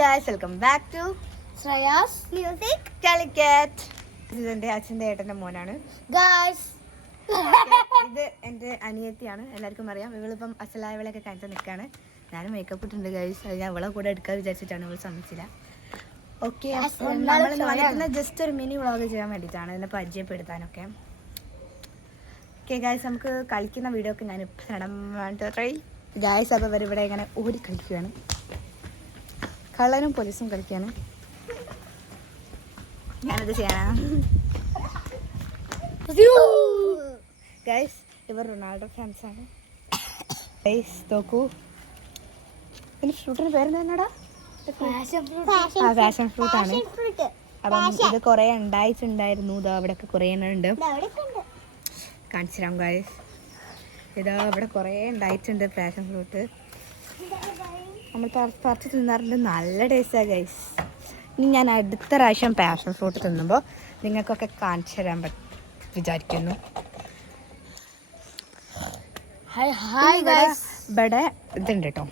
Guys, welcome back to Shreya's Music Calicut. ഇത് എൻ്റെ അച്ഛൻ്റെ ഏട്ടൻ്റെ മോനാണ്. Guys. ഇത് എൻ്റെ അനിയത്തിയാണ്. എല്ലാവർക്കും അറിയാം. ഇവളിപ്പം അസലായവളൊക്കെ കാണിച്ച് നിൽക്കുകയാണ്. ഞാനും മേക്കപ്പ് ഇട്ടുണ്ട് ഗൈസ്. അത് ഞാൻ ഇവളെ കൂടെ എടുക്കാൻ വിചാരിച്ചിട്ടാണ്, ഇവൾ സമ്മതിച്ചില്ല. ഓക്കെ, നമ്മൾ വന്നിരുന്ന ജസ്റ്റ് ഒരു മിനി വ്ളോഗ് ചെയ്യാൻ വേണ്ടിയിട്ടാണ്, ഇതിനെ പരിചയപ്പെടുത്താനൊക്കെ. ഓക്കെ ഗൈസ്, നമുക്ക് കളിക്കുന്ന വീഡിയോ ഒക്കെ ഞാൻ ഗൈസ് അപ്പോൾ ഇവരിവിടെ ഇങ്ങനെ ഓടി കളിക്കുകയാണ്. കള്ളനും പോലീസും കളിക്കുകയാണ്. ഞാനത് ചെയ്യാനാ ഗൈസ്. ഇവർ റൊണാൾഡോ ഫാൻസാണ് ഗൈസ്. നോക്കൂ, പിന്നെ ഫ്രൂട്ടിന് പേരെന്താ? പാഷൻ ഫ്രൂട്ടാണ്. അപ്പം ഇത് കുറേ ഉണ്ടായിട്ടുണ്ടായിരുന്നു. ഇതാ അവിടെയൊക്കെ കുറേ ഉണ്ട്. കാണിച്ചു തരാം ഗൈസ്. ഇതാ ഇവിടെ കുറേ ഉണ്ടായിട്ടുണ്ട് പാഷൻ ഫ്രൂട്ട്. നമ്മൾ പറിച്ച് തിന്നാറുണ്ട്. നല്ല ടേസ്റ്റാണ് ഗൈസ്. ഇനി ഞാൻ അടുത്ത പ്രാവശ്യം പാഷൻ ഫ്രൂട്ട് തിന്നുമ്പോൾ നിങ്ങൾക്കൊക്കെ കാണിച്ചു തരാൻ വിചാരിക്കുന്നു. ഇവിടെ ഇതുണ്ട് കേട്ടോ,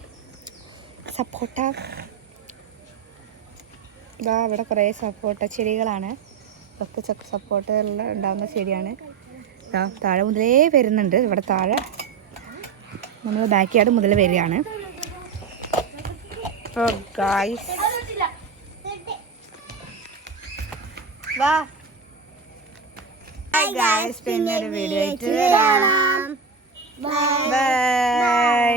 സപ്പോട്ട. ഇതാ ഇവിടെ കുറേ സപ്പോട്ട ചെടികളാണ്. ഇതൊക്കെ സപ്പോട്ട ഉണ്ടാകുന്ന ചെടിയാണ്. ഇതാ താഴെ മുതലേ വരുന്നുണ്ട്. ഇവിടെ താഴെ നമ്മൾ ബാക്ക് യാർഡ് മുതൽ വരികയാണ്. അപ്പോൾ ഗായ്സ് വാ, ഗായ്സ് പിന്നെ ഒരു വീഡിയോ ആയിട്ട് വരാം. ബൈ.